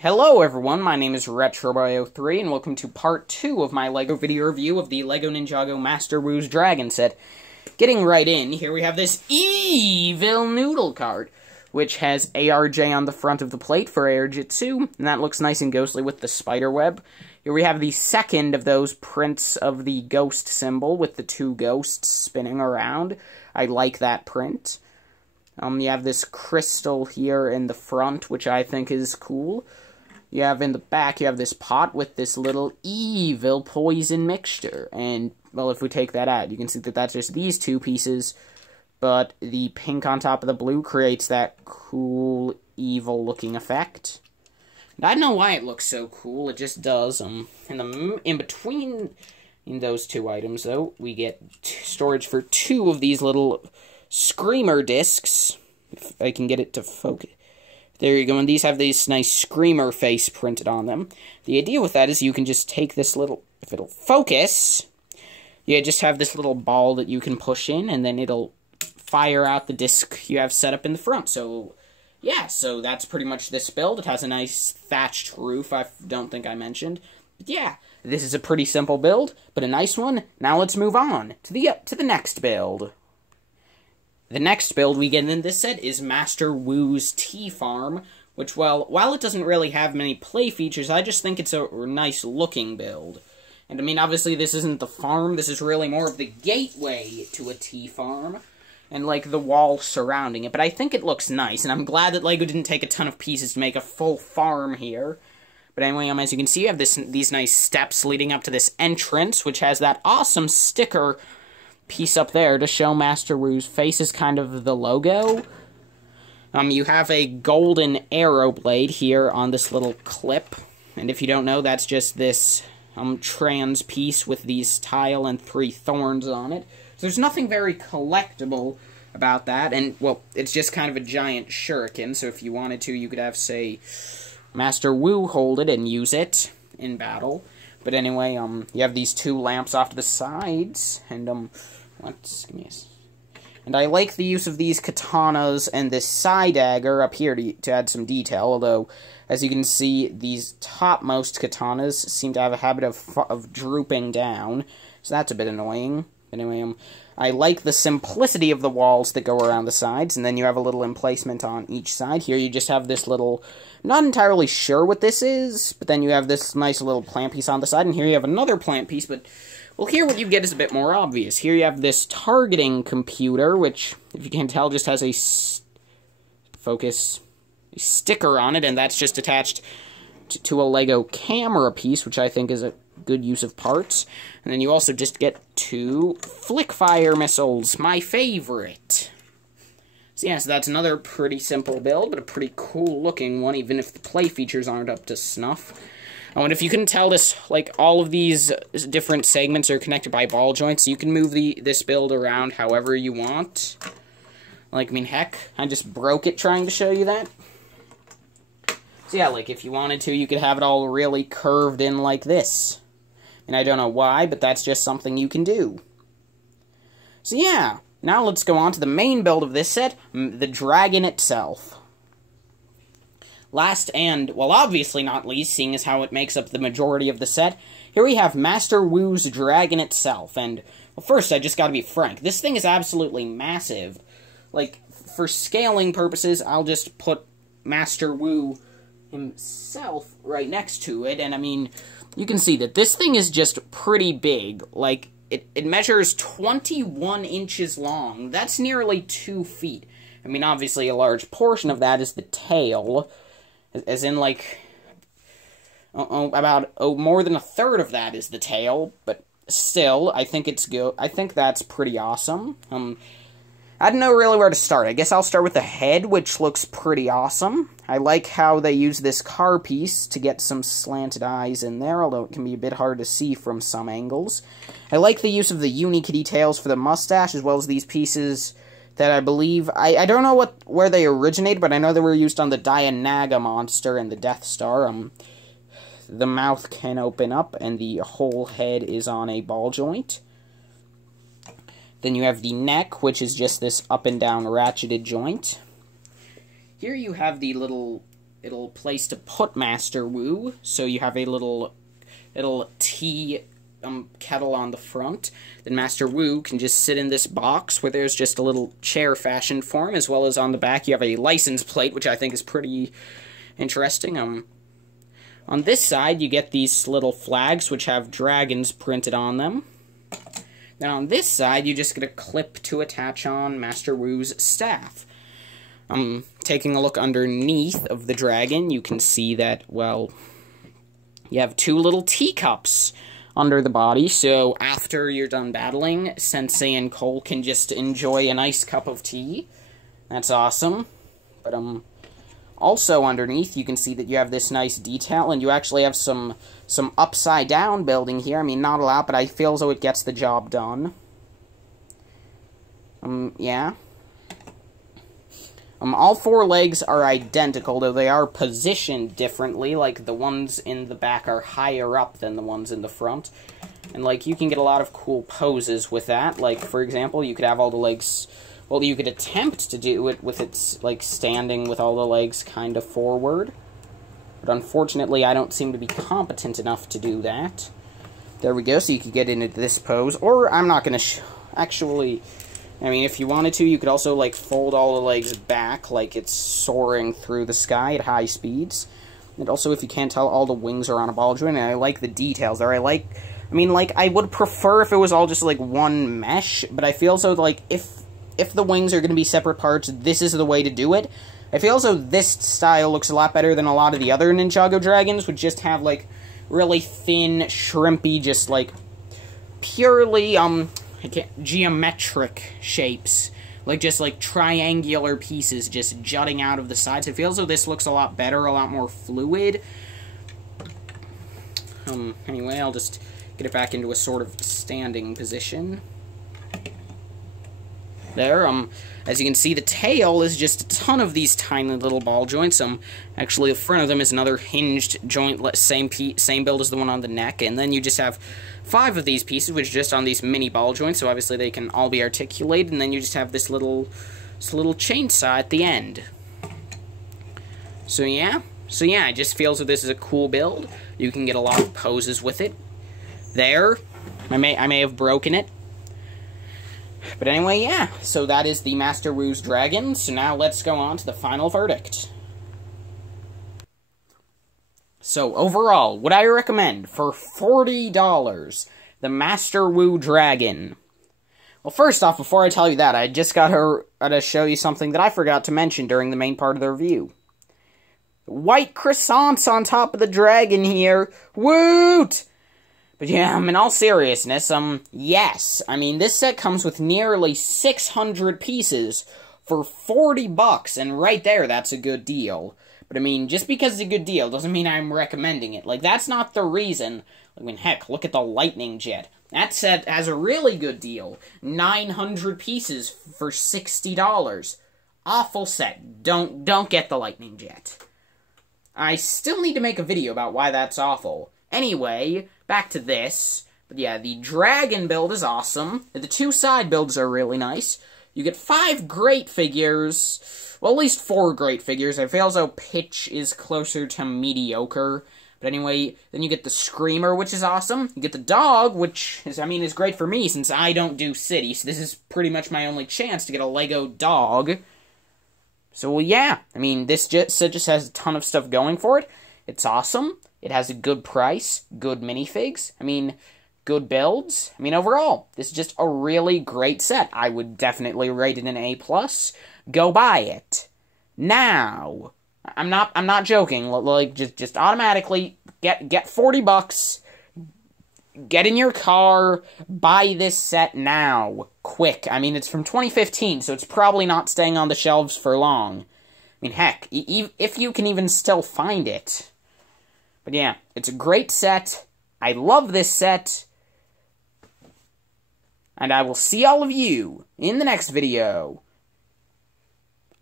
Hello everyone, my name is RetroBio3 and welcome to part 2 of my LEGO video review of the LEGO Ninjago Master Wu's Dragon set. Getting right in, here we have this evil noodle card, which has ARJ on the front of the plate for Air Jitsu, and that looks nice and ghostly with the spider web. Here we have the second of those prints of the ghost symbol with the two ghosts spinning around. I like that print. You have this crystal here in the front, which I think is cool. You have in the back, you have this pot with this little evil poison mixture. And, well, if we take that out, you can see that that's just these two pieces. But the pink on top of the blue creates that cool, evil-looking effect. And I don't know why it looks so cool, it just does. In between those two items, though, we get storage for two of these little Screamer discs. If I can get it to focus. There you go, and these have this nice Screamer face printed on them. The idea with that is you can just take this little, if it'll focus, you just have this little ball that you can push in, and then it'll fire out the disc you have set up in the front. So, yeah, so that's pretty much this build. It has a nice thatched roof, I don't think I mentioned. But yeah, this is a pretty simple build, but a nice one. Now let's move on to the next build. The next build we get in this set is Master Wu's Tea Farm, which, well, while it doesn't really have many play features, I just think it's a nice looking build. And I mean, obviously this isn't the farm, this is really more of the gateway to a tea farm, and like the wall surrounding it, but I think it looks nice, and I'm glad that LEGO didn't take a ton of pieces to make a full farm here. But anyway, as you can see, you have these nice steps leading up to this entrance, which has that awesome sticker piece up there to show Master Wu's face is kind of the logo. You have a golden arrow blade here on this little clip, and if you don't know, that's just this trans piece with these tile and 3 thorns on it. So there's nothing very collectible about that, and, well, it's just kind of a giant shuriken, so if you wanted to, you could have, say, Master Wu hold it and use it in battle. But anyway, you have these 2 lamps off to the sides, and, and I like the use of these katanas and this side dagger up here to add some detail, although, as you can see, these topmost katanas seem to have a habit of drooping down, so that's a bit annoying. Anyway, I like the simplicity of the walls that go around the sides, and then you have a little emplacement on each side. Here you just have this little, I'm not entirely sure what this is, but then you have this nice little plant piece on the side, and here you have another plant piece, but, well, here what you get is a bit more obvious. Here you have this targeting computer, which, if you can tell, just has a sticker on it, and that's just attached to a LEGO camera piece, which I think is a good use of parts. And then you also just get 2 flick fire missiles, my favorite. So yeah, so that's another pretty simple build, but a pretty cool looking one, even if the play features aren't up to snuff. Oh, and if you couldn't tell, this, like, all of these different segments are connected by ball joints, so you can move this build around however you want. Like, I mean, heck, I just broke it trying to show you that. So yeah, like, if you wanted to, you could have it all really curved in like this. And I don't know why, but that's just something you can do. So yeah, now let's go on to the main build of this set, the dragon itself. Last and, well, obviously not least, seeing as how it makes up the majority of the set, here we have Master Wu's dragon itself. And, well, first, I just gotta be frank, this thing is absolutely massive. Like, for scaling purposes, I'll just put Master Wu himself right next to it, and I mean, you can see that this thing is just pretty big. Like, it measures 21 inches long. That's nearly 2 feet. I mean, obviously a large portion of that is the tail, as in, like, about more than a third of that is the tail, but still, I think it's good. I think that's pretty awesome. I don't know really where to start. I guess I'll start with the head, which looks pretty awesome. I like how they use this car piece to get some slanted eyes in there, although it can be a bit hard to see from some angles. I like the use of the unique details for the mustache, as well as these pieces that I believe, I don't know where they originated, but I know they were used on the Ninjago monster and the Death Star. The mouth can open up, and the whole head is on a ball joint. Then you have the neck, which is just this up and down ratcheted joint. Here you have the little place to put Master Wu, so you have a little tea kettle on the front. Then Master Wu can just sit in this box where there's just a little chair fashioned for him, as well as on the back you have a license plate, which I think is pretty interesting. On this side you get these little flags which have dragons printed on them. Then on this side you just get a clip to attach on Master Wu's staff. Taking a look underneath of the dragon, you can see that, well, you have two little teacups under the body, so after you're done battling, Sensei and Cole can just enjoy a nice cup of tea. That's awesome. But, also underneath, you can see that you have this nice detail, and you actually have some upside-down building here. I mean, not a lot, but I feel as though it gets the job done. Yeah. All four legs are identical, though they are positioned differently. Like, the ones in the back are higher up than the ones in the front. And, like, you can get a lot of cool poses with that. Like, for example, you could have all the legs... Well, you could attempt to do it with its, like, standing with all the legs kind of forward. But unfortunately, I don't seem to be competent enough to do that. There we go, so you could get into this pose. Or, I'm not going to actually... I mean, if you wanted to, you could also, like, fold all the legs back like it's soaring through the sky at high speeds. And also, if you can't tell, all the wings are on a ball joint, and I like the details there. I mean, like, I would prefer if it was all just, like, one mesh, but I feel so, like, if the wings are going to be separate parts, this is the way to do it. I feel as though this style looks a lot better than a lot of the other Ninjago dragons, which just have, like, really thin, shrimpy, just, like, purely, geometric shapes. Like, just, like, triangular pieces just jutting out of the sides. It feels as though this looks a lot better, a lot more fluid. Anyway, I'll just get it back into a sort of standing position. There, as you can see, the tail is just a ton of these tiny little ball joints. Actually, the front of them is another hinged joint, same build as the one on the neck, and then you just have 5 of these pieces, which are just on these mini ball joints, so obviously they can all be articulated, and then you just have this little chainsaw at the end. So yeah, it just feels that this is a cool build. You can get a lot of poses with it. There, I may have broken it. But anyway, yeah, so that is the Master Wu's Dragon, so now let's go on to the final verdict. So, overall, would I recommend, for $40, the Master Wu Dragon? Well, first off, before I tell you that, I just got to show you something that I forgot to mention during the main part of the review. White croissants on top of the dragon here. Woot! But yeah, in all seriousness, yes. I mean, this set comes with nearly 600 pieces for $40, and right there, that's a good deal. But I mean, just because it's a good deal doesn't mean I'm recommending it. Like, that's not the reason. I mean, heck, look at the lightning jet. That set has a really good deal. 900 pieces for $60. Awful set. Don't get the lightning jet. I still need to make a video about why that's awful. Anyway, back to this. But yeah, the dragon build is awesome. The 2 side builds are really nice. You get 5 great figures. Well, at least 4 great figures. I feel as though pitch is closer to mediocre. But anyway, then you get the Screamer, which is awesome. You get the dog, which is, is great for me since I don't do city. So this is pretty much my only chance to get a Lego dog. So, well, yeah. This just has a ton of stuff going for it. It's awesome. It has a good price, good minifigs, good builds. Overall, this is just a really great set. I would definitely rate it an A+. Go buy it. Now, I'm not joking. Like, just automatically get $40, get in your car, buy this set now. Quick. It's from 2015, so it's probably not staying on the shelves for long. Heck, if you can even still find it. But yeah, it's a great set. I love this set. And I will see all of you in the next video.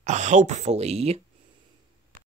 Hopefully.